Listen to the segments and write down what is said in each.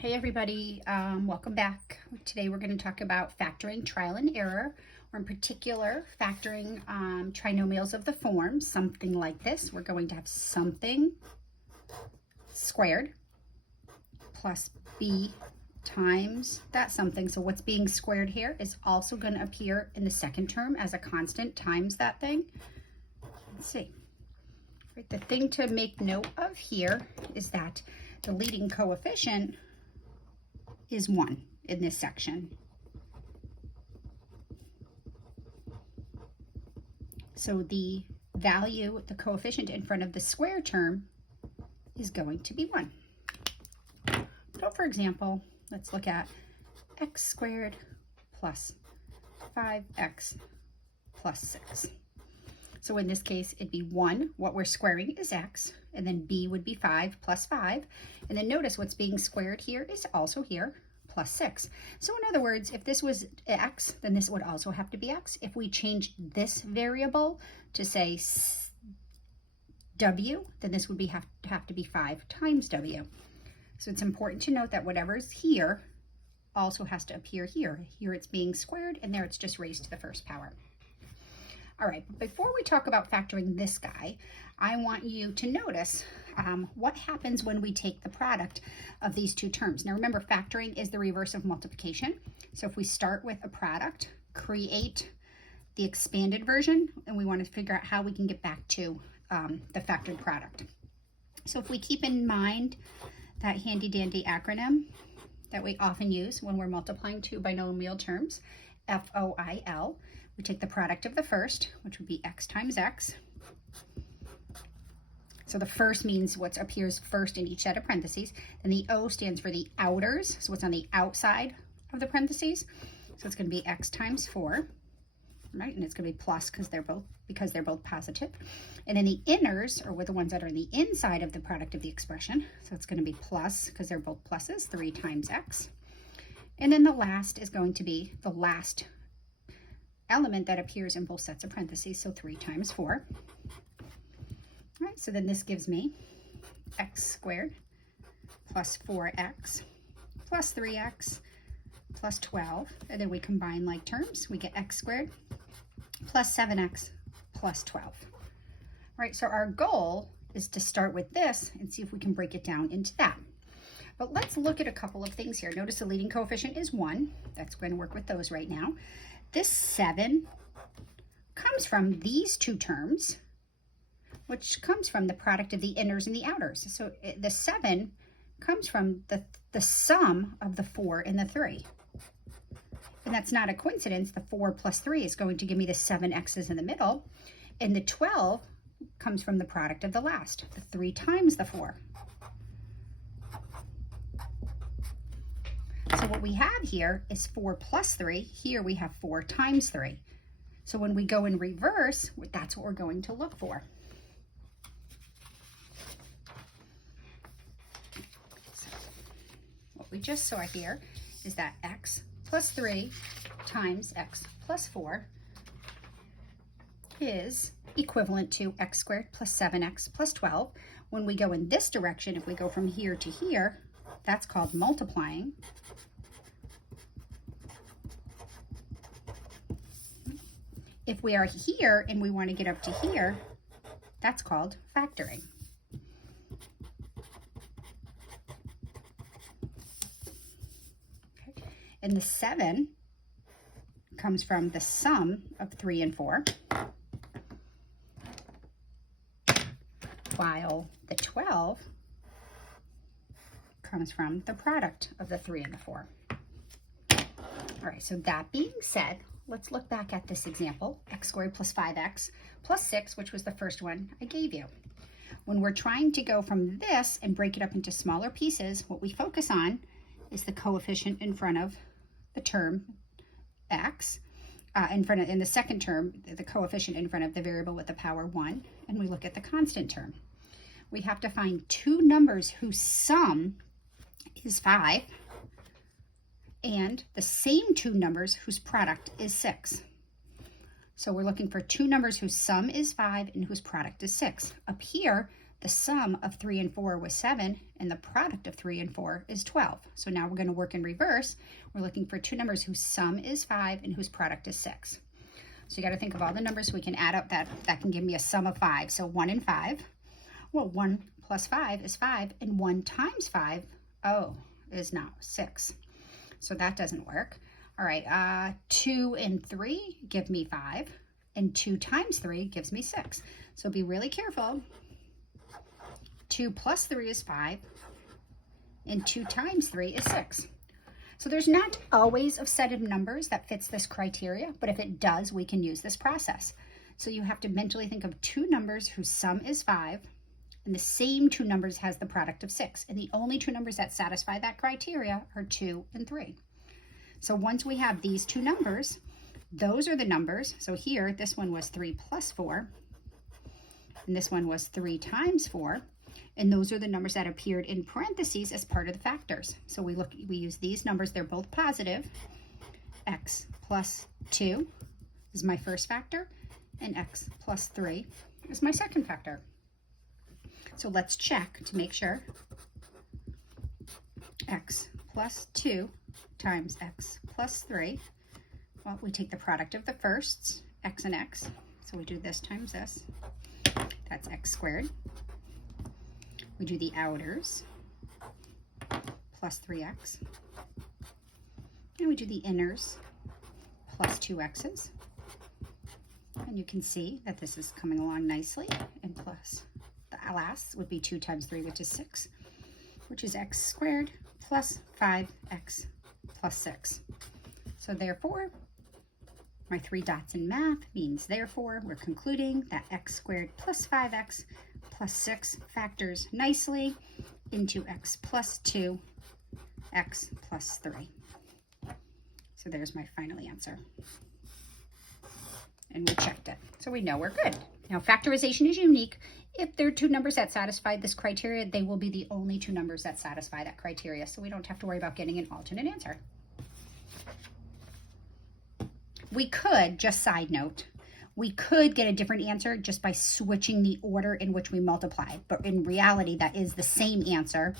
Hey everybody, welcome back. Today we're going to talk about factoring trial and error, or in particular factoring trinomials of the form, something like this. We're going to have something squared plus b times that something. So what's being squared here is also going to appear in the second term as a constant times that thing. Let's see. Right, the thing to make note of here is that the leading coefficient is 1 in this section. So the value, the coefficient in front of the square term is going to be 1. So for example, let's look at x squared plus 5x plus 6. So in this case, it'd be 1. What we're squaring is x, and then b would be 5 plus 5. And then notice what's being squared here is also here, plus 6. So in other words, if this was x, then this would also have to be x. If we changed this variable to say w, then this would have to be 5 times w. So it's important to note that whatever's here also has to appear here. Here it's being squared, and there it's just raised to the first power. All right, before we talk about factoring this guy, I want you to notice what happens when we take the product of these two terms. Now remember, factoring is the reverse of multiplication. So if we start with a product, create the expanded version, and we want to figure out how we can get back to the factored product. So if we keep in mind that handy dandy acronym that we often use when we're multiplying two binomial terms, FOIL, we take the product of the first, which would be x times x. So the first means what appears first in each set of parentheses. And the O stands for the outers, so what's on the outside of the parentheses. So it's going to be x times 4, right? And it's going to be plus because they're both positive. And then the inners are the ones that are on the inside of the product of the expression. So it's going to be plus because they're both pluses, 3 times x. And then the last is going to be the last element that appears in both sets of parentheses, so 3 times 4. All right, so then this gives me x squared plus 4x plus 3x plus 12, and then we combine like terms. We get x squared plus 7x plus 12. All right, so our goal is to start with this and see if we can break it down into that. But let's look at a couple of things here. Notice the leading coefficient is 1. That's going to work with those right now. This 7 comes from these two terms, which comes from the product of the inners and the outers. So the 7 comes from the sum of the 4 and the 3. And that's not a coincidence. The 4 plus 3 is going to give me the 7 x's in the middle. And the 12 comes from the product of the last, the 3 times the 4. So what we have here is 4 plus 3. Here we have 4 times 3. So when we go in reverse, that's what we're going to look for. So what we just saw here is that x plus 3 times x plus 4 is equivalent to x squared plus 7x plus 12. When we go in this direction, if we go from here to here, that's called multiplying. If we are here and we want to get up to here, that's called factoring. Okay. And the 7 comes from the sum of 3 and 4, while the 12 comes from the product of the 3 and the 4. All right, so that being said, let's look back at this example, x squared plus 5x plus 6, which was the first one I gave you. When we're trying to go from this and break it up into smaller pieces, what we focus on is the coefficient in front of the term x, in the second term, the coefficient in front of the variable with the power 1, and we look at the constant term. We have to find two numbers whose sum is 5, and the same two numbers whose product is 6. So we're looking for two numbers whose sum is 5 and whose product is 6. Up here, the sum of 3 and 4 was 7, and the product of 3 and 4 is 12. So now we're going to work in reverse. We're looking for two numbers whose sum is 5 and whose product is 6. So you got to think of all the numbers we can add up that can give me a sum of 5. So 1 and 5. Well, 1 plus 5 is 5, and 1 times 5, is now 6. So that doesn't work. All right, 2 and 3 give me 5, and 2 times 3 gives me 6. So be really careful. 2 plus 3 is 5, and 2 times 3 is 6. So there's not always a set of numbers that fits this criteria, but if it does, we can use this process. So you have to mentally think of two numbers whose sum is 5, and the same two numbers has the product of 6. And the only two numbers that satisfy that criteria are 2 and 3. So once we have these two numbers, those are the numbers. So here, this one was 3 plus 4, and this one was 3 times 4. And those are the numbers that appeared in parentheses as part of the factors. So we use these numbers, they're both positive. X plus 2 is my first factor, and x plus 3 is my second factor. So let's check to make sure. X plus 2 times x plus 3. Well, we take the product of the firsts, x and x. So we do this times this. That's x squared. We do the outers, plus 3x. And we do the inners, plus 2x's. And you can see that this is coming along nicely. And plus the last would be 2 times 3, which is 6, which is x squared plus 5x plus 6. So therefore, my 3 dots in math means therefore we're concluding that x squared plus 5x plus 6 factors nicely into x plus 2, x plus 3. So there's my final answer. And we checked it. So we know we're good. Now factorization is unique. If there are two numbers that satisfy this criteria, they will be the only two numbers that satisfy that criteria. So we don't have to worry about getting an alternate answer. We could, just side note, we could get a different answer just by switching the order in which we multiply. But in reality, that is the same answer.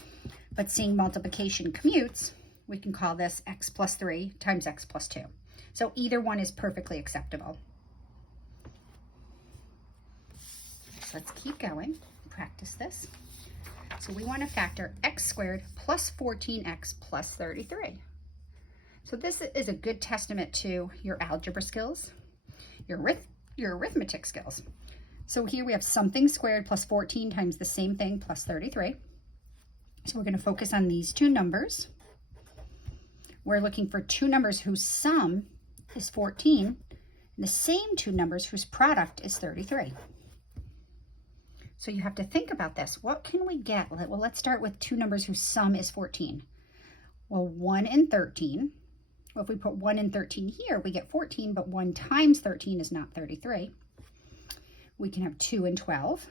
But seeing multiplication commutes, we can call this x plus 3 times x plus 2. So either one is perfectly acceptable. So let's keep going, practice this. So we want to factor x squared plus 14x plus 33. So this is a good testament to your algebra skills, your arithmetic skills. So here we have something squared plus 14 times the same thing plus 33. So we're going to focus on these two numbers. We're looking for two numbers whose sum is 14, and the same two numbers whose product is 33. So you have to think about this. What can we get? Well, let's start with two numbers whose sum is 14. Well, 1 and 13. Well, if we put 1 and 13 here, we get 14, but 1 times 13 is not 33. We can have 2 and 12.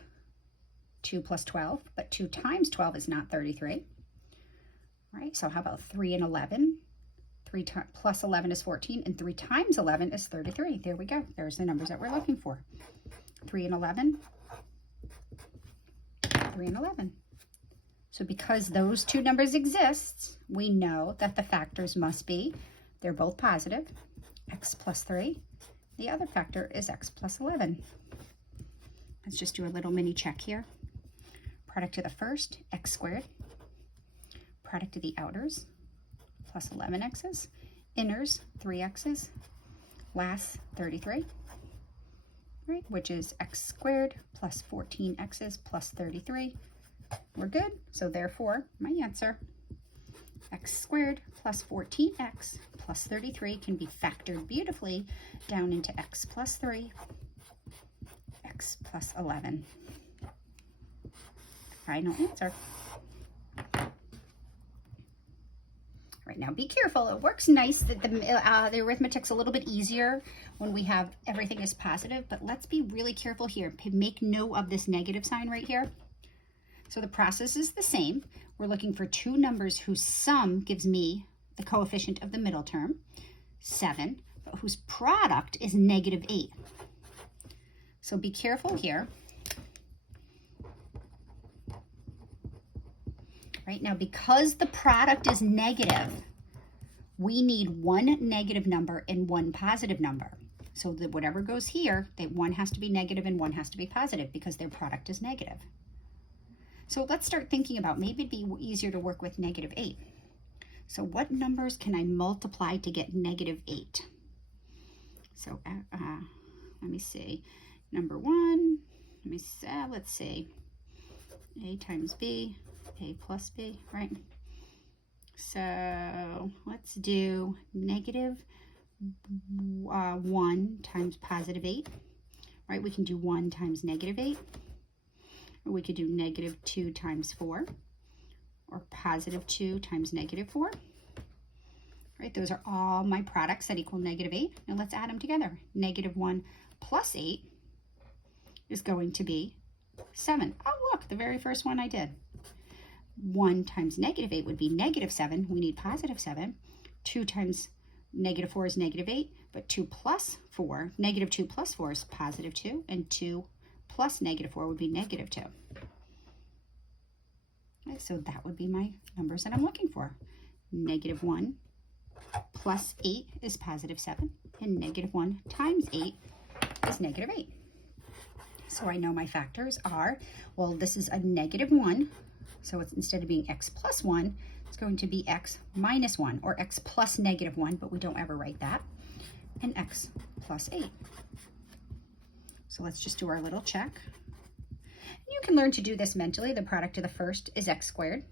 2 plus 12, but 2 times 12 is not 33. All right, so how about 3 and 11? 3 plus 11 is 14, and 3 times 11 is 33. There we go. There's the numbers that we're looking for. 3 and 11. 3 and 11. So because those two numbers exist, we know that the factors must be, they're both positive, x plus 3. The other factor is x plus 11. Let's just do a little mini check here. Product of the first, x squared. Product of the outers, plus 11x's. Inners, 3x's. Last, 33. Right, which is x squared plus 14x's plus 33. We're good. So therefore, my answer, x squared plus 14x plus 33 can be factored beautifully down into x plus 3, x plus 11. Final answer. Right, now be careful. It works nice that the arithmetic's a little bit easier when we have everything is positive, but let's be really careful here. Make note of this negative sign right here. So the process is the same. We're looking for two numbers whose sum gives me the coefficient of the middle term, 7, but whose product is -8. 8. So be careful here. Right now, because the product is negative, we need one negative number and one positive number. So that whatever goes here, that one has to be negative and one has to be positive because their product is negative. So let's start thinking about, maybe it'd be easier to work with -8. So what numbers can I multiply to get -8? So let me see. Number one, let's see. A times B, A plus B, right? So let's do -1 times +8, right? We can do 1 times -8, or we could do -2 times 4, or +2 times -4, right? Those are all my products that equal -8. Now let's add them together. -1 plus 8 is going to be 7. Oh, look, the very first one I did. 1 times -8 would be -7. We need +7. 2 times -4 is -8, but 2 plus 4, -2 plus 4 is +2, and 2 plus -4 would be -2. Okay, so that would be my numbers that I'm looking for. -1 plus 8 is +7, and -1 times 8 is -8. So I know my factors are, well, this is a -1, so it's, instead of being x plus 1, it's going to be x minus 1, or x plus -1, but we don't ever write that, and x plus 8. So let's just do our little check. You can learn to do this mentally. The product of the first is x squared.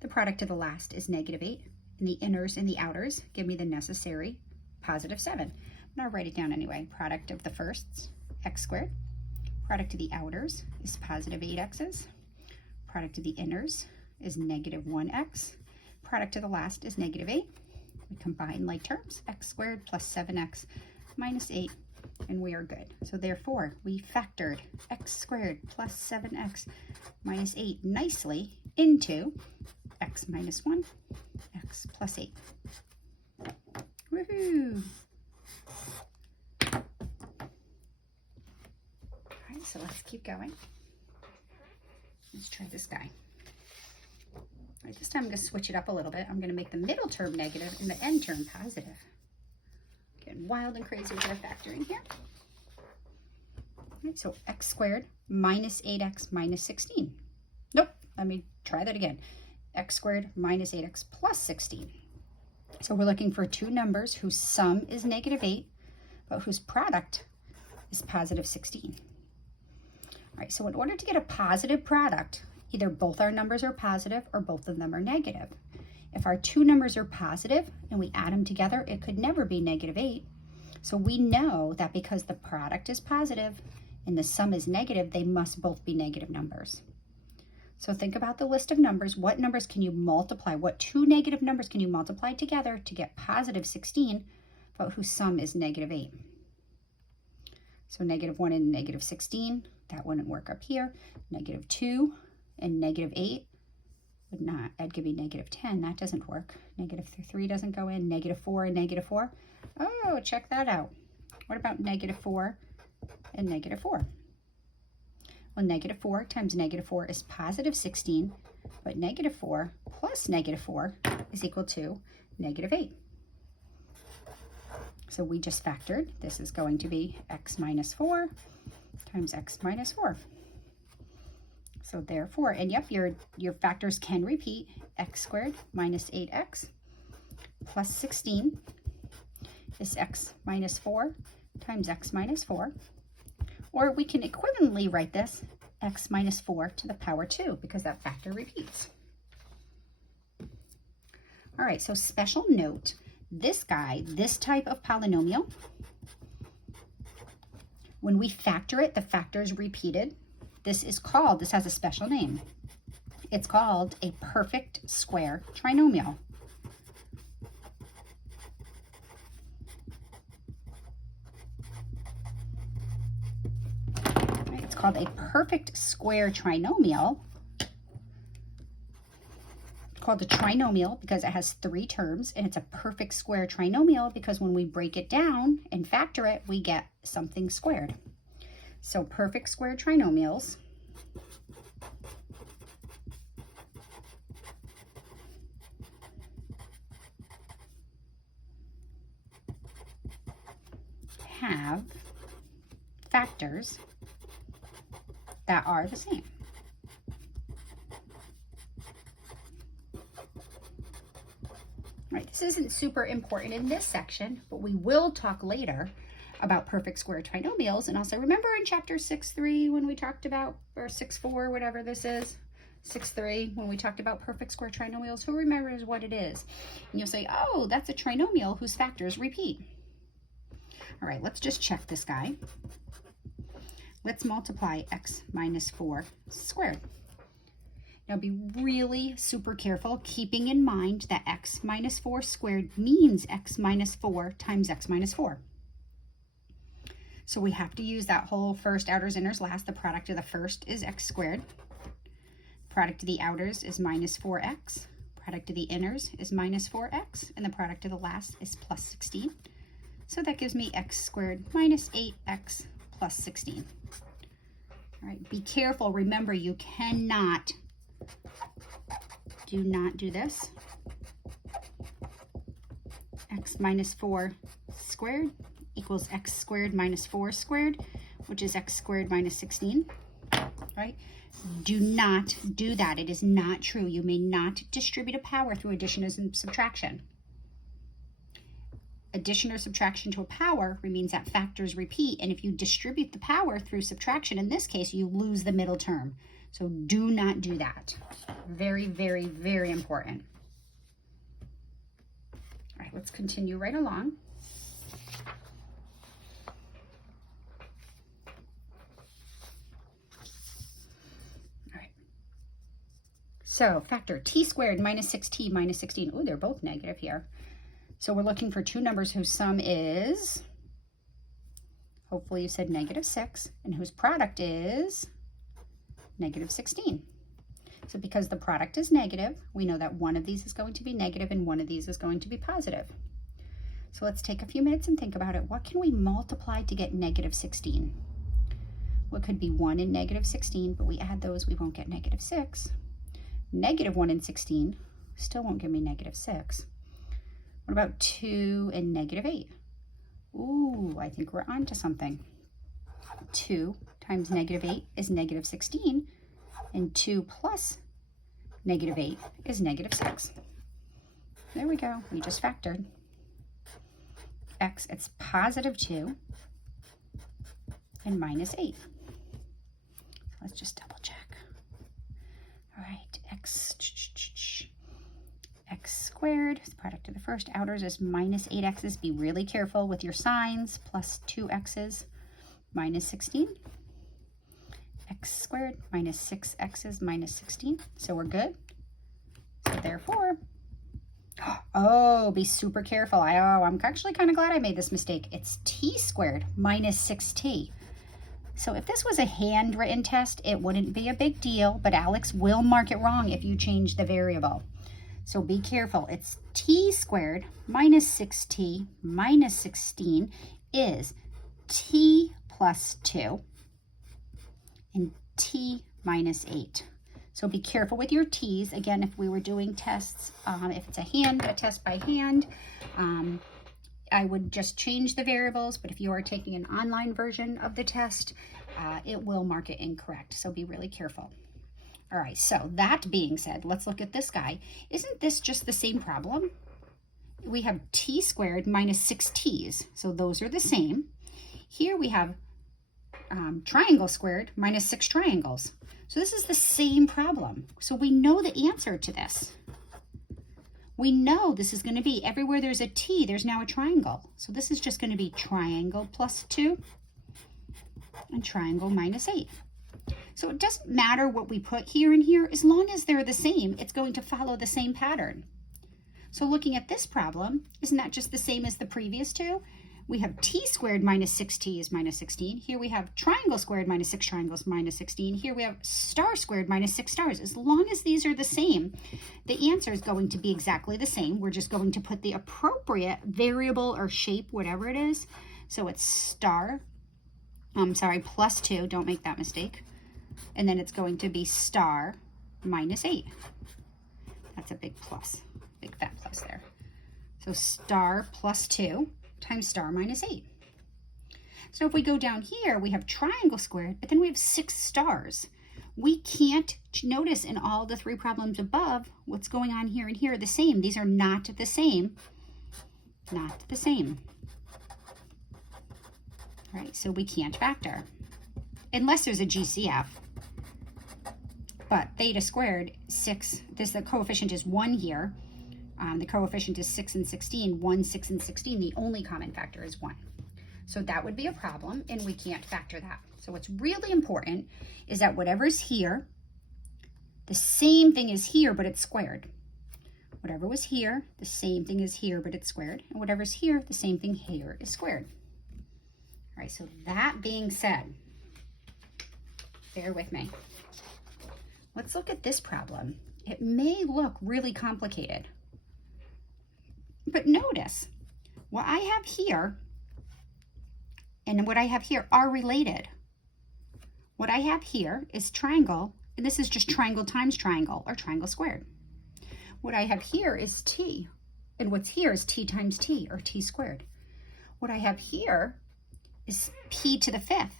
The product of the last is -8. And the inners and the outers give me the necessary +7. And I'll write it down anyway. Product of the firsts, x squared. Product of the outers is +8x's. Product of the inners is -1x. Product of the last is -8. We combine like terms, x squared plus 7x minus 8, and we are good. So therefore, we factored x squared plus 7x minus 8 nicely into x minus 1, x plus 8. Woohoo! All right, so let's keep going. Let's try this guy. All right, this time I'm going to switch it up a little bit. I'm going to make the middle term negative and the end term positive. Getting wild and crazy with our factoring here. All right, so x squared minus 8x minus 16. Nope, let me try that again. X squared minus 8x plus 16. So we're looking for two numbers whose sum is -8, but whose product is +16. All right, so in order to get a positive product, either both our numbers are positive or both of them are negative. If our two numbers are positive and we add them together, it could never be -8. So we know that because the product is positive and the sum is negative, they must both be negative numbers. So think about the list of numbers. What numbers can you multiply? What two negative numbers can you multiply together to get +16, but whose sum is -8? So -1 and -16, that wouldn't work up here. -2 and -8 would not. That'd give me -10. That doesn't work. -3 doesn't go in. -4 and -4. Oh, check that out. What about -4 and -4? Well, -4 times -4 is +16, but -4 plus -4 is equal to -8. So we just factored. This is going to be x minus 4 times x minus 4. So therefore, and yep, your factors can repeat. X squared minus 8x plus 16 is x minus 4 times x minus 4. Or we can equivalently write this x minus 4 to the power 2, because that factor repeats. All right, so special note, this guy, this type of polynomial, when we factor it, the factor is repeated. This has a special name. It's called a perfect square trinomial. It's called a perfect square trinomial. It's called a trinomial because it has 3 terms, and it's a perfect square trinomial because when we break it down and factor it, we get something squared. So perfect square trinomials have factors that are the same. Right, this isn't super important in this section, but we will talk later about perfect square trinomials. And also remember in chapter 6.3 when we talked about, or 6.4, whatever this is, 6.3, when we talked about perfect square trinomials, who remembers what it is? And you'll say, oh, that's a trinomial whose factors repeat. All right, let's just check this guy. Let's multiply x minus 4 squared. Now be really super careful, keeping in mind that x minus 4 squared means x minus 4 times x minus 4. So we have to use that whole first, outers, inners, last. The product of the first is x squared. Product of the outers is minus 4x. Product of the inners is minus 4x. And the product of the last is plus 16. So that gives me x squared minus 8x plus 16. All right, be careful. Remember, you cannot, do not do this. X minus 4 squared equals x squared minus 4 squared, which is x squared minus 16, right? Do not do that. It is not true. You may not distribute a power through addition and subtraction. Addition or subtraction to a power means that factors repeat, and if you distribute the power through subtraction, in this case, you lose the middle term. So do not do that. Very, very, very important. All right, let's continue right along. So factor t squared minus 6t minus 16. Oh, they're both negative here. So we're looking for two numbers whose sum is, hopefully you said negative 6, and whose product is negative 16. So because the product is negative, we know that one of these is going to be negative and one of these is going to be positive. So let's take a few minutes and think about it. What can we multiply to get negative 16? What could be 1 and negative 16, but we add those, we won't get negative 6. Negative 1 and 16 still won't give me negative 6. What about 2 and negative 8? Ooh, I think we're on to something. 2 times negative 8 is negative 16, and 2 plus negative 8 is negative 6. There we go. We just factored. X, it's positive 2 and minus 8. Let's just double check. All right, x squared, the product of the first, outers is minus 8x's. Be really careful with your signs. Plus 2x's, minus 16. X squared minus 6x's minus 16. So we're good. So therefore, oh, be super careful. I'm actually kind of glad I made this mistake. It's t squared minus 6t. So if this was a handwritten test, it wouldn't be a big deal, but Alex will mark it wrong if you change the variable. So be careful. It's t squared minus 6t minus 16 is t plus 2 and t minus 8. So be careful with your t's. Again, if we were doing tests, if it's a test by hand, I would just change the variables, but if you are taking an online version of the test, it will mark it incorrect, so be really careful. All right, so that being said, let's look at this guy. Isn't this just the same problem? We have t squared minus 6t's, so those are the same. Here we have triangle squared minus 6 triangles. So this is the same problem. So we know the answer to this. We know this is going to be, everywhere there's a t, there's now a triangle. So this is just going to be triangle plus 2 and triangle minus 8. So it doesn't matter what we put here and here, as long as they're the same, it's going to follow the same pattern. So looking at this problem, isn't that just the same as the previous two? We have t squared minus 6t is minus 16. Here we have triangle squared minus 6 triangles minus 16. Here we have star squared minus 6 stars. As long as these are the same, the answer is going to be exactly the same. We're just going to put the appropriate variable or shape, whatever it is. So it's plus 2, don't make that mistake. And then it's going to be star minus 8. That's a big plus, big fat plus there. So star plus 2 times star minus 8. So if we go down here, we have triangle squared, but then we have 6 stars. We can't notice in all the 3 problems above what's going on here and here are the same. These are not the same. Not the same. All right, so we can't factor unless there's a GCF. But theta squared, 6, the coefficient is 1 here. The coefficient is 6 and 16. 1, 6, and 16. The only common factor is 1. So that would be a problem, and we can't factor that. So what's really important is that whatever's here, the same thing is here, but it's squared. Whatever was here, the same thing is here, but it's squared. And whatever's here, the same thing here is squared. All right, so that being said, bear with me. Let's look at this problem. It may look really complicated, but notice what I have here and what I have here are related. What I have here is triangle, and this is just triangle times triangle, or triangle squared. What I have here is t, and what's here is t times t, or t squared. What I have here is p to the 5th,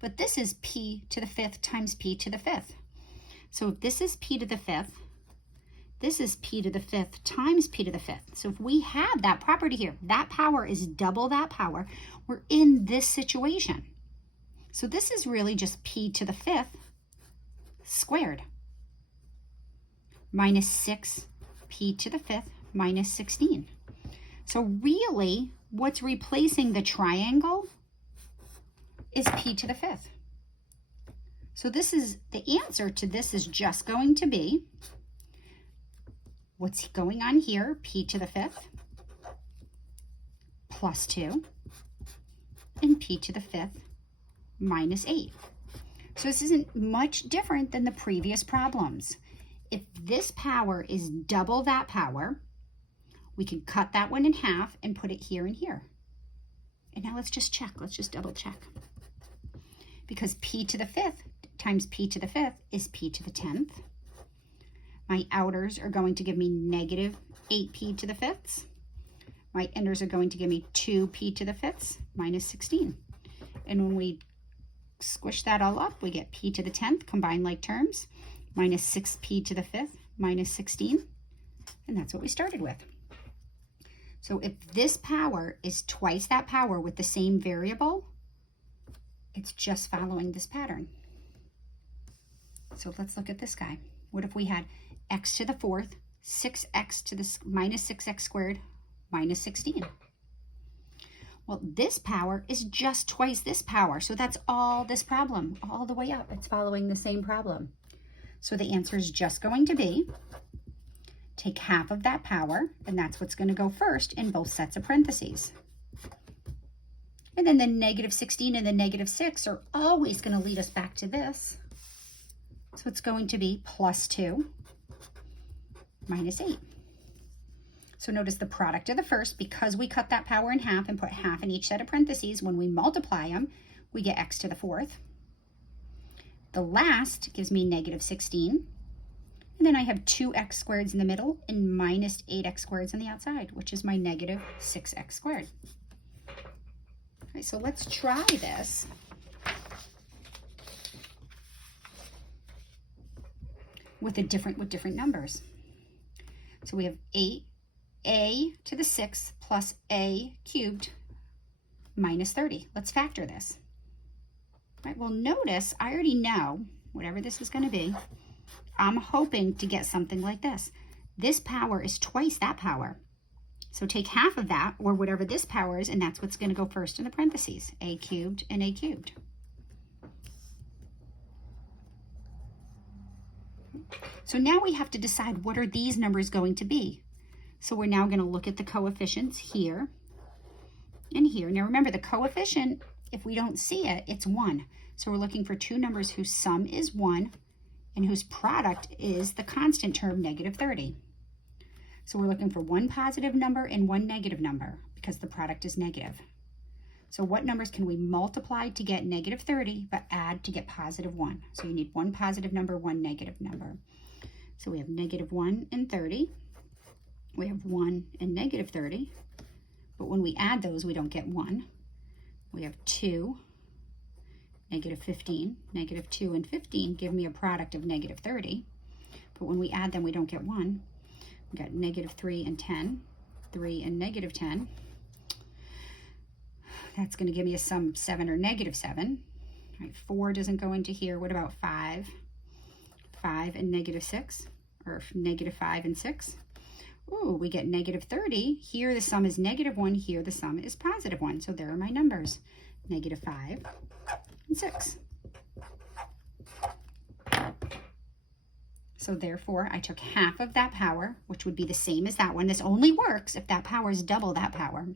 but this is p to the 5th times p to the 5th. So if this is p to the 5th, this is p to the 5th times p to the 5th. So if we have that property here, that power is double that power, we're in this situation. So this is really just p to the 5th squared minus 6p to the 5th minus 16. So really, what's replacing the triangle is p to the 5th. So this is, the answer to this is just going to be what's going on here, p to the 5th plus 2, and p to the 5th minus 8. So this isn't much different than the previous problems. If this power is double that power, we can cut that one in half and put it here and here. And now let's just check, let's just double check. Because p to the 5th times p to the 5th is p to the 10th. My outers are going to give me negative 8p to the 5ths. My inners are going to give me 2p to the 5ths minus 16. And when we squish that all up, we get p to the 10th, combined like terms, minus 6p to the 5th minus 16. And that's what we started with. So if this power is twice that power with the same variable, it's just following this pattern. So let's look at this guy. What if we had x to the 4th, 6x to the minus 6x squared minus 16? Well, this power is just twice this power. So that's all this problem, all the way up. It's following the same problem. So the answer is just going to be, take half of that power, and that's what's going to go first in both sets of parentheses. And then the negative 16 and the negative 6 are always going to lead us back to this. So it's going to be plus 2 minus 8. So notice the product of the first, because we cut that power in half and put half in each set of parentheses, when we multiply them, we get x to the 4th. The last gives me negative 16. And then I have 2x squareds in the middle and minus 8x squareds on the outside, which is my negative 6x squared. All right, so let's try this. With different numbers. So we have 8a to the 6th plus a cubed minus 30. Let's factor this. All right, well, notice I already know, whatever this is going to be, I'm hoping to get something like this. This power is twice that power. So take half of that, or whatever this power is, and that's what's going to go first in the parentheses, a cubed and a cubed. So now we have to decide, what are these numbers going to be? So we're now going to look at the coefficients here and here. Now remember, the coefficient, if we don't see it, it's 1. So we're looking for two numbers whose sum is 1 and whose product is the constant term, negative 30. So we're looking for one positive number and one negative number because the product is negative. So what numbers can we multiply to get negative 30 but add to get positive 1? So you need one positive number, one negative number. So we have negative 1 and 30. We have 1 and negative 30. But when we add those, we don't get 1. We have 2, negative 15. Negative 2 and 15 give me a product of negative 30. But when we add them, we don't get 1. We got negative 3 and 10. 3 and negative 10. That's going to give me a sum 7 or negative 7. All right, 4 doesn't go into here. What about 5? 5 and negative 6, or negative 5 and 6. Ooh, we get negative 30. Here the sum is negative 1. Here the sum is positive 1. So there are my numbers, negative 5 and 6. So therefore, I took half of that power, which would be the same as that one. This only works if that power is double that power.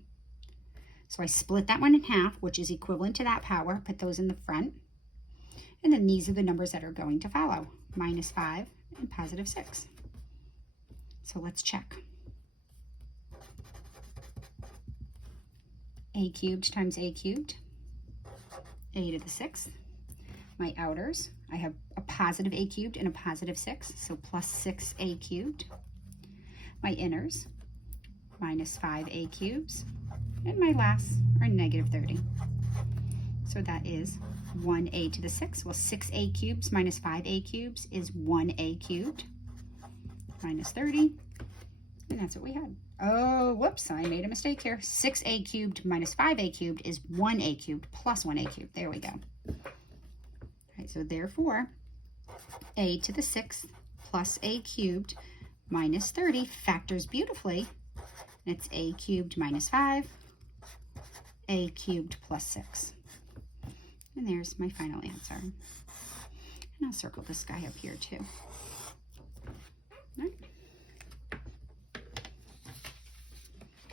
So I split that one in half, which is equivalent to that power. Put those in the front. And then these are the numbers that are going to follow, minus 5 and positive 6. So let's check. A cubed times a cubed, a to the 6th. My outers, I have a positive a cubed and a positive 6, so plus 6a cubed. My inners, minus 5a cubes. And my lasts are negative 30. So that is 1a to the 6th. Well, 6a cubes minus 5a cubes is 1a cubed minus 30. And that's what we had. Oh, whoops, I made a mistake here. 6a cubed minus 5a cubed is 1a cubed plus 1a cubed. There we go. All right, so therefore, a to the 6th plus a cubed minus 30 factors beautifully. And it's a cubed minus 5, a cubed plus 6. And there's my final answer. And I'll circle this guy up here too. All right.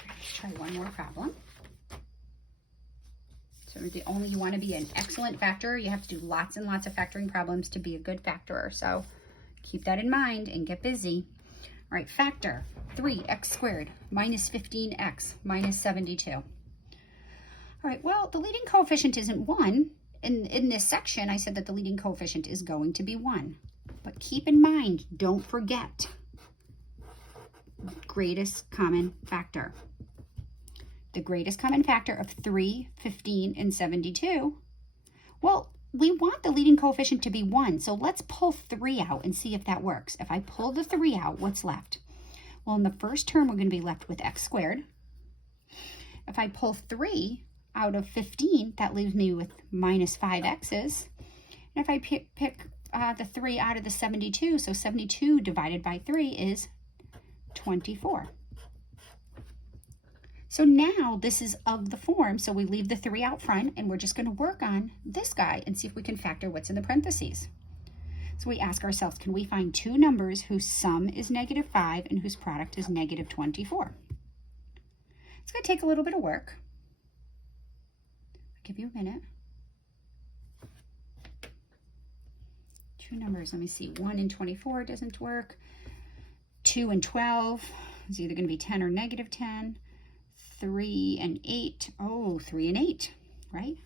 Let's try one more problem. So you want to be an excellent factorer, you have to do lots and lots of factoring problems to be a good factorer. So keep that in mind and get busy. All right, factor 3x squared minus 15x minus 72. All right, well, the leading coefficient isn't 1. In this section, I said that the leading coefficient is going to be 1. But keep in mind, don't forget, greatest common factor. The greatest common factor of 3, 15, and 72. Well, we want the leading coefficient to be 1, so let's pull 3 out and see if that works. If I pull the 3 out, what's left? Well, in the first term, we're going to be left with x squared. If I pull 3 out of 15, that leaves me with minus 5x's. And if I pick the 3 out of the 72, so 72 divided by 3 is 24. So now this is of the form, so we leave the 3 out front, and we're just going to work on this guy and see if we can factor what's in the parentheses. So we ask ourselves, can we find two numbers whose sum is negative 5 and whose product is negative 24? It's going to take a little bit of work. I'll give you a minute. Two numbers, let me see, 1 and 24 doesn't work. 2 and 12 is either going to be 10 or negative 10. 3 and 8, oh, 3 and 8, right?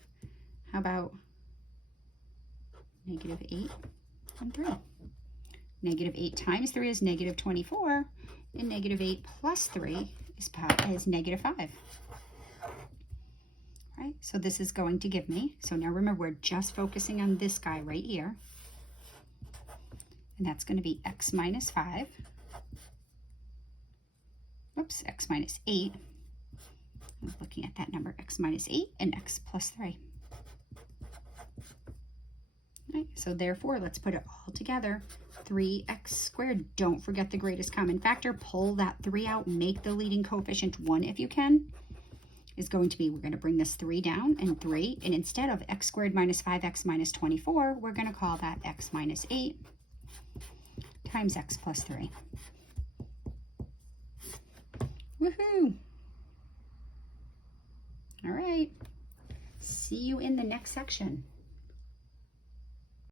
How about negative 8 and 3? Negative 8 times 3 is negative 24, and negative 8 plus 3 is negative 5. Right, so this is going to give me, so now remember, we're just focusing on this guy right here, and that's going to be x minus 5, oops, x minus 8, I'm looking at that number, x minus 8 and x plus 3. Right, so therefore, let's put it all together. 3x squared. Don't forget the greatest common factor. Pull that 3 out. Make the leading coefficient 1 if you can. Is going to be, we're going to bring this 3 down and 3. And instead of x squared minus 5x minus 24, we're going to call that x minus 8 times x plus 3. Woohoo! All right, see you in the next section.